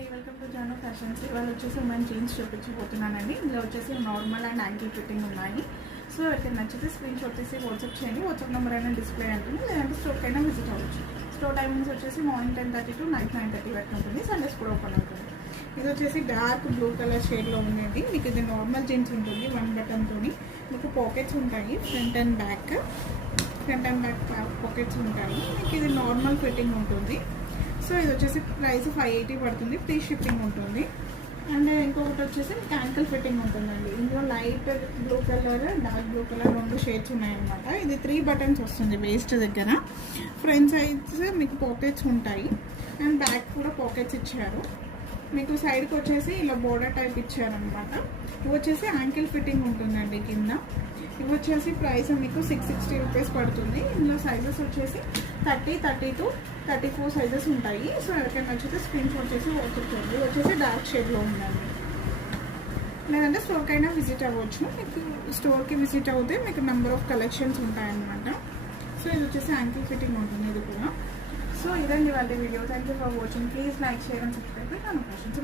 అండి, welcome to Jaano fashions. ఇవాళ వచ్చేసి మనం జీన్స్ చూపించబోతున్నానండి. ఇందులో వచ్చేసి నార్మల్ అండ్ యాంకిల్ ఫిట్టింగ్ ఉన్నాయి. సో ఎవరికైనా నచ్చితే స్క్రీన్ షాట్ తీసి వాట్సాప్ చేయండి. వాట్సాప్ నెంబర్ అయినా డిస్ప్లే ఉంటుంది, లేదంటే స్టోర్కి అయినా విజిట్ అవ్వచ్చు. స్టోర్ టైమింగ్స్ వచ్చేసి మార్నింగ్ 10:30 to నైట్ 9:30 వరకు ఉంటుంది. సండేస్ కూడా ఓపెన్ అవుతుంది. ఇది వచ్చేసి డార్క్ బ్లూ కలర్ షేడ్లో ఉండేది. మీకు ఇది నార్మల్ జీన్స్ ఉంటుంది, 1 బటన్తో. మీకు పాకెట్స్ ఉంటాయి, ఫ్రంట్ అండ్ బ్యాక్ పాకెట్స్ ఉంటాయి. మీకు ఇది నార్మల్ ఫిట్టింగ్ ఉంటుంది. సో ఇది వచ్చేసి ప్రైస్ 580 పడుతుంది, ఫ్రీ షిప్పింగ్ ఉంటుంది. అండ్ ఇంకొకటి వచ్చేసి మీకు యాంకిల్ ఫిట్టింగ్ ఉంటుందండి. ఇందులో light blue colour, dark blue colour 2 shades ఉన్నాయన్నమాట. ఇది 3 బటన్స్ వస్తుంది వేస్ట్ దగ్గర. ఫ్రంట్ సైడ్స్ మీకు పాకెట్స్ ఉంటాయి అండ్ బ్యాక్ కూడా పాకెట్స్ ఇచ్చారు. మీకు సైడ్కి వచ్చేసి ఇలా బోర్డర్ టైప్ ఇచ్చారనమాట. ఇవి వచ్చేసి యాంకిల్ ఫిట్టింగ్ ఉంటుందండి కింద. ఇవి వచ్చేసి ప్రైస్ మీకు 660 రూపీస్ పడుతుంది. ఇందులో సైజెస్ వచ్చేసి 30, 32, 34 సైజెస్ ఉంటాయి. సో ఎవరికైనా నచ్చితే స్క్రీన్ షాట్ చేసి వాట్సాప్ చేయండి. ఇది వచ్చేసి డార్క్ షేడ్లో ఉందండి. లేదంటే స్టోర్కి అయినా విజిట్ అవ్వచ్చు. మీకు స్టోర్కి విజిట్ అవుతే మీకు నెంబర్ ఆఫ్ కలెక్షన్స్ ఉంటాయన్నమాట. సో ఇది వచ్చేసి యాంకిల్ ఫిట్టింగ్ ఉంటుంది ఇది కూడా. సో ఇదండి వాళ్ళ video. Thank you for watching. Please like, share and subscribe to Jaano fashions.